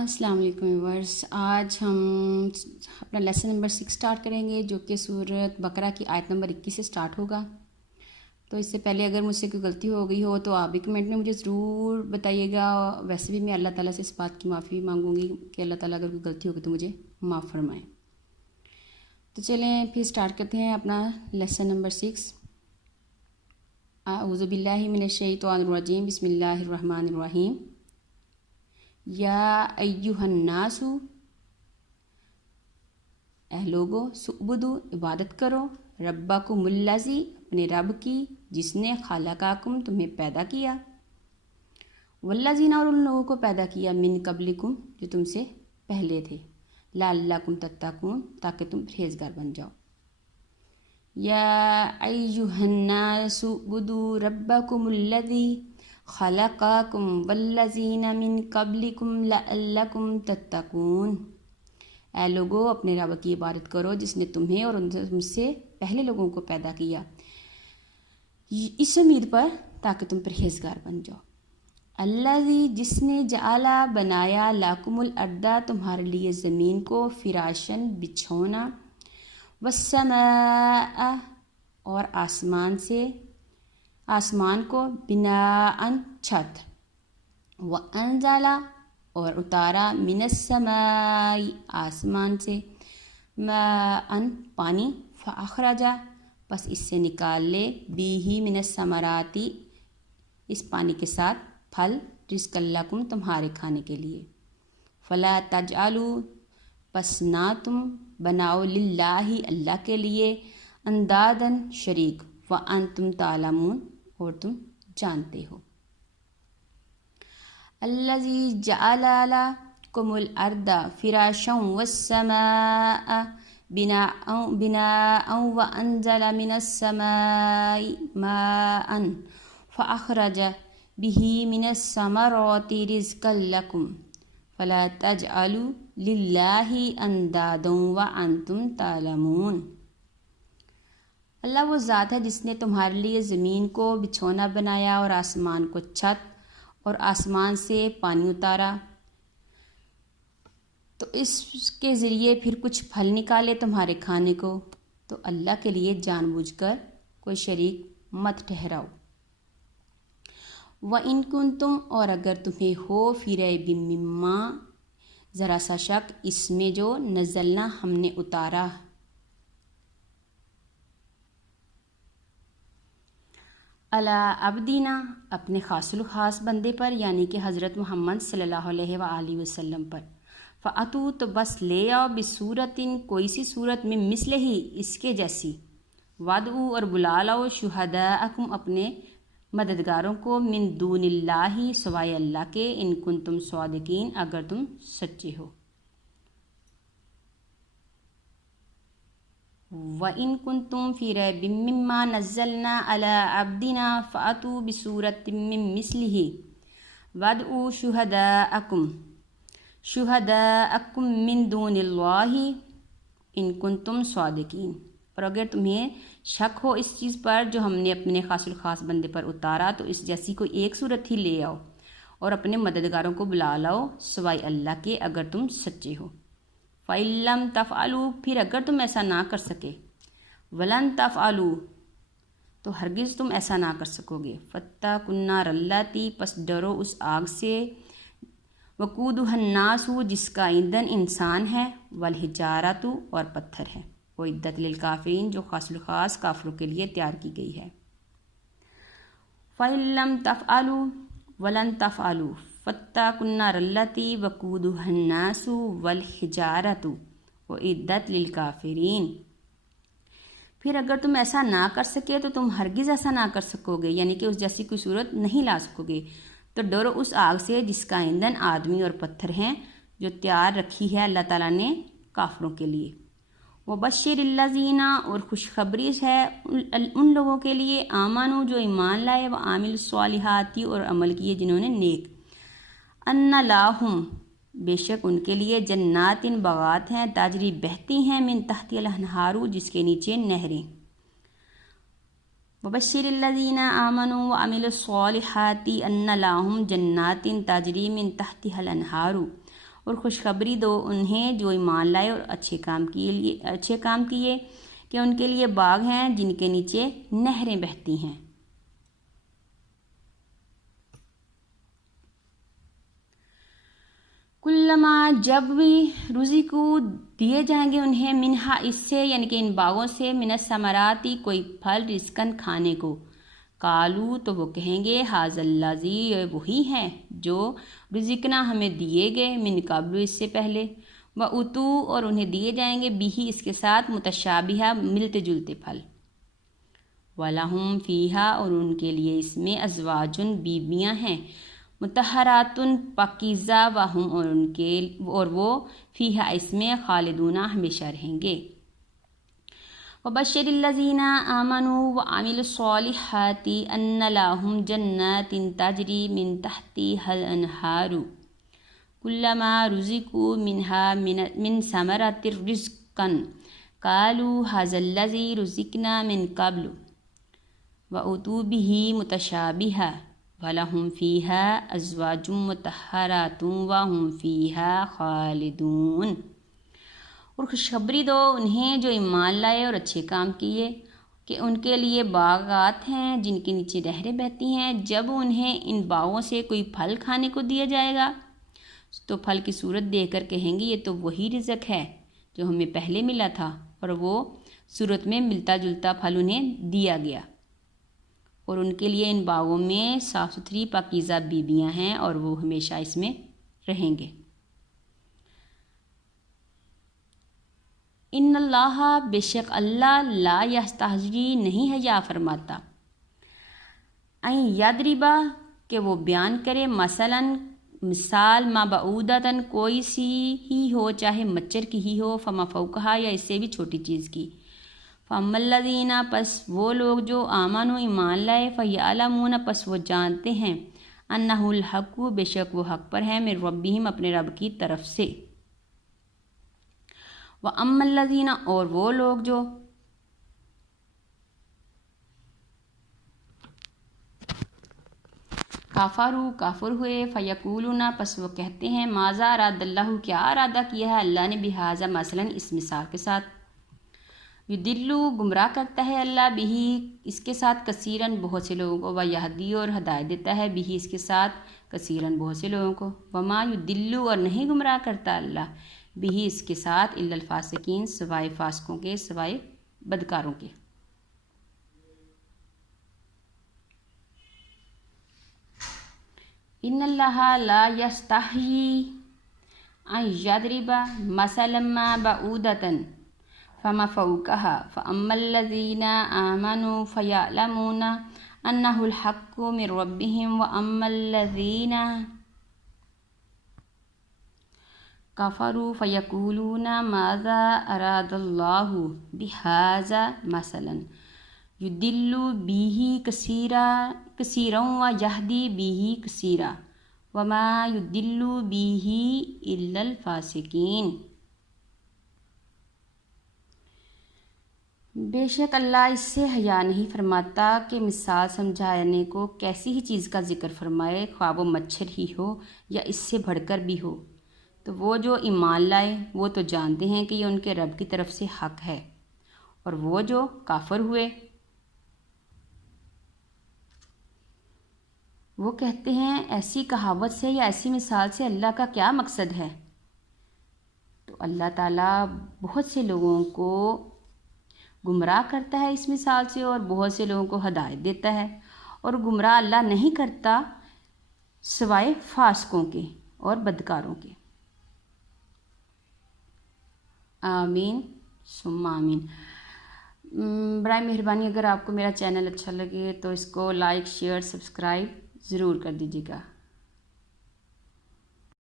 السلام علیکم ویورس، آج ہم اپنا لیسن نمبر 6 سٹارٹ کریں گے، جو کہ سورۃ بقرہ کی آیت نمبر 21 سے سٹارٹ ہوگا۔ تو اس سے پہلے اگر مجھ سے کوئی غلطی ہو گئی ہو تو آپ بھی کمنٹ میں مجھے ضرور بتائیے گا۔ ویسے بھی میں اللہ تعالیٰ سے اس بات کی معافی مانگوں گی کہ اللہ تعالیٰ اگر کوئی غلطی ہوگی تو مجھے معاف فرمائیں۔ تو چلیں پھر سٹارٹ کرتے ہیں اپنا لیسن نمبر 6۔ اعوذ باللہ من الشیطان الرجیم، بسم اللہ الرحمن الرحیم۔ یا ایہا الناس، اے لوگو، سعبدو، عبادت کرو، ربکم الذی، اپنے رب کی، جس نے خلقکم، تمہیں پیدا کیا، والذین، اور ان لوگوں کو پیدا کیا، من قبلکم، جو تم سے پہلے تھے، لعلکم تتقون، تاکہ تم پرہیزگار بن جاؤ۔ یا ایہا الناس اعبدوا ربکم الذی خلقکم والذین من قبلکم لعلکم تتقون، اے لوگو، اپنے رب کی عبادت کرو جس نے تمہیں اور تم سے پہلے لوگوں کو پیدا کیا، اس امید پر تاکہ تم پرہیزگار بن جاؤ۔ الذی، جس نے، جعلا، بنایا، لکم الارض، تمہارے لیے زمین کو، فراشن، بچھونا، والسماء، اور آسمان کو، بناء، چھت، وانزل، اور اتارا، من السماء، آسمان سے، ماء، پانی، فاخرج، پس اس سے نکال لے، بیہ، من الثمرات، اس پانی کے ساتھ پھل، رزقا لکم، تمہارے کھانے کے لیے، فلا تجعلوا، پس نہ تم بناؤ، للہ، اللہ کے لیے، اندادن، شریک، وانتم تعلمون، اور تم جانتے ہو۔ الذی جعل لکم الارض فراشا والسماء بناء وانزل من السماء ماء فاخرج به من الثمرات رزقا لکم فلا تجعلوا للہ اندادا وانتم تعلمون۔ اللہ وہ ذات ہے جس نے تمہارے لیے زمین کو بچھونا بنایا اور آسمان کو چھت، اور آسمان سے پانی اتارا تو اس کے ذریعے پھر کچھ پھل نکالے تمہارے کھانے کو، تو اللہ کے لیے جان بوجھ کر کوئی شریک مت ٹھہراؤ۔ وَإِن كُنتُمْ، اور اگر تمہیں ہو، فِي رَيْبٍ مِّمَّا، ذرا سا شک، اس میں جو نزلنا، ہم نے اتارا، علی عبدنا، اپنے خاص الخاص بندے پر، یعنی کہ حضرت محمد صلی اللہ علیہ وآلہ وسلم پر، فَأْتُوا، تو بس لے آؤ، بِصُورَةٍ، کوئی سی صورت، میں مثلہ، اس کے جیسی، وَادْعُوا، اور بلا لاؤ، شُہَدَاءَکُم، اپنے مددگاروں کو، من دون اللہ، سوائے اللہ کے، ان کنتم صادقین، اگر تم سچے ہو۔ وَإِن كُنتُمْ فِي رَيْبٍ مِّمَّا نَزَّلْنَا عَلَىٰ عَبْدِنَا فَأْتُوا بِصُورَةٍ مِّن مِّثْلِهِ وَادْعُوا شُهَدَاءَکُم مِّن دُونِ اللَّهِ إِن كُنتُمْ صَادِقِينَ، اور اگر تمہیں شک ہو اس چیز پر جو ہم نے اپنے خاص الخاص بندے پر اتارا، تو اس جیسی کوئی ایک صورت ہی لے آؤ، اور اپنے مددگاروں کو بلا لاؤ سوائے اللہ کے، اگر تم سچے ہو۔ فَإِن لَّمْ تَفْعَلُوا، پھر اگر تم ایسا نہ کر سکے، وَلَن تَفْعَلُوا، تو ہرگز تم ایسا نہ کر سکو گے، فَاتَّقُوا النَّارَ الَّتِي، پس ڈرو اس آگ سے، وَقُودُهَا النَّاسُ، جس کا ایندھن انسان ہے، وَالْحِجَارَةُ، اور پتھر ہے، اُعِدَّتْ لِلْکَافِرِینَ، جو خاص الخاص کافروں کے لیے تیار کی گئی ہے۔ فَإِن لَّمْ تَفْعَلُوا وَلَن تَفْعَلُوا فَاتَّقُوا النَّارَ الَّتِي وَقُودُهَا النَّاسُ وَالْحِجَارَةُ اُعِدَّتْ لِلْکَافِرِینَ، پھر اگر تم ایسا نہ کر سکے تو تم ہرگز ایسا نہ کر سکو گے، یعنی کہ اس جیسی کوئی صورت نہیں لا سکو گے، تو ڈرو اس آگ سے جس کا ایندھن آدمی اور پتھر ہیں، جو تیار رکھی ہے اللہ تعالیٰ نے کافروں کے لیے۔ وَبَشِّرِ الَّذِينَ، اور خوشخبری ہے ان لوگوں کے لیے، آمنوا، جو ایمان لائے، وعملوا الصالحات، اور عمل کیے جنہوں نے نیک، ان لہم، بے شک ان کے لیے، جنات، باغات ہیں، تجری، بہتی ہیں، من تحتها الانہار، جس کے نیچے نہریں۔ وبشر الذین آمنوا وعملوا الصالحات ان لهم جنات تجری من تحتها الانہار اور خوشخبری دو انہیں جو ایمان لائے اور اچھے کام کیے کہ ان کے لیے باغ ہیں جن کے نیچے نہریں بہتی ہیں۔ کلما جب بھی رزقو دیے جائیں گے انہیں منہا اس سے یعنی کہ ان باغوں سے من الثمراتی کوئی پھل رزقن کھانے کو، قالو تو وہ کہیں گے ھذا الذی یہ وہی ہے جو رزقنا ہمیں دیے گئے من قبل اس سے پہلے، واتو اور انہیں دیے جائیں گے بھی اس کے ساتھ متشابہہ ملتے جلتے پھل، ولہم فیہا اور ان کے لیے اس میں ازواجن بیویاں ہیں، مطہراتن پاکیزہ وہم اور وہ فیہا اس میں خالدون ہمیشہ رہیں گے۔ وبشر الذین آمنوا وعملوا الصالحات ان لهم جنات تجری من تحتها الانہار کلما رزقوا منها من ثمرۃ رزقا قالوا ھذا الذی رزقنا من قبل واتوا به متشابہا وَلَهُمْ فِيهَا أَزْوَاجٌ مُطَهَّرَةٌ وَهُمْ فِيهَا خَالِدُونَ۔ اور خوشخبری دو انہیں جو ایمان لائے اور اچھے کام کیے کہ ان کے لیے باغات ہیں جن کے نیچے نہریں بہتی ہیں، جب انہیں ان باغوں سے کوئی پھل کھانے کو دیا جائے گا تو پھل کی صورت دیکھ کر کہیں گے یہ تو وہی رزق ہے جو ہمیں پہلے ملا تھا، اور وہ صورت میں ملتا جلتا پھل انہیں دیا گیا، اور ان کے لیے ان باغوں میں صاف ستھری پاکیزہ بیویاں ہیں اور وہ ہمیشہ اس میں رہیں گے۔ ان اللہ بے شک اللہ لا یستحیی نہیں حیا فرماتا، این یضربا کہ وہ بیان کرے مثلاً مثال ما بعودتاً کوئی سی ہی ہو چاہے مچھر کی ہی ہو، فما فوقہا یا اس سے بھی چھوٹی چیز کی، فَأَمَّا الَّذِينَ پس وہ لوگ جو آمنوا ایمان لائے، فَيَعْلَمُونَ پس وہ جانتے ہیں، أَنَّهُ الْحَقُّ بے شک وہ حق پر ہے، من ربہم اپنے رب کی طرف سے، وَأَمَّا الَّذِينَ اور وہ لوگ جو کافر ہوئے، فَيَقُولُونَ پس وہ کہتے ہیں ماذا اراد اللہ کیا ارادہ کیا ہے اللہ نے بہذا مثلاً اس مثال کے ساتھ، یدلو گمراہ کرتا ہے اللہ بھی اس کے ساتھ کثیراً بہت سے لوگوں کو، ویہدی اور ہدایت دیتا ہے بھی اس کے ساتھ کثیراً بہت سے لوگوں کو، وما یدلو اور نہیں گمراہ کرتا اللہ بھی اس کے ساتھ الا الفاسقین سوائے فاسقوں کے، سوائے بدکاروں کے۔ ان اللہ لا یستحیی ان یضرب مثلا ما بعودۃ فما فوقها فأما الذین آمنوا فیعلمون أنه الحق من ربهم وأما الذین کفروا فیقولون ماذا اراد اللہ بہذا مثلا یضل به کثیرا ویہدی به کثیرا وما یضل به الا الفاسقین۔ بے شک اللہ اس سے حیا نہیں فرماتا کہ مثال سمجھانے کو کیسی ہی چیز کا ذکر فرمائے، خواہ وہ مچھر ہی ہو یا اس سے بڑھ کر بھی ہو، تو وہ جو ایمان لائے وہ تو جانتے ہیں کہ یہ ان کے رب کی طرف سے حق ہے، اور وہ جو کافر ہوئے وہ کہتے ہیں ایسی کہاوت سے یا ایسی مثال سے اللہ کا کیا مقصد ہے۔ تو اللہ تعالیٰ بہت سے لوگوں کو گمراہ کرتا ہے اس مثال سے اور بہت سے لوگوں کو ہدایت دیتا ہے، اور گمراہ اللہ نہیں کرتا سوائے فاسقوں کے اور بدکاروں کے۔ آمین ثم آمین۔ برائے مہربانی اگر آپ کو میرا چینل اچھا لگے تو اس کو لائک، شیئر، سبسکرائب ضرور کر دیجیے گا۔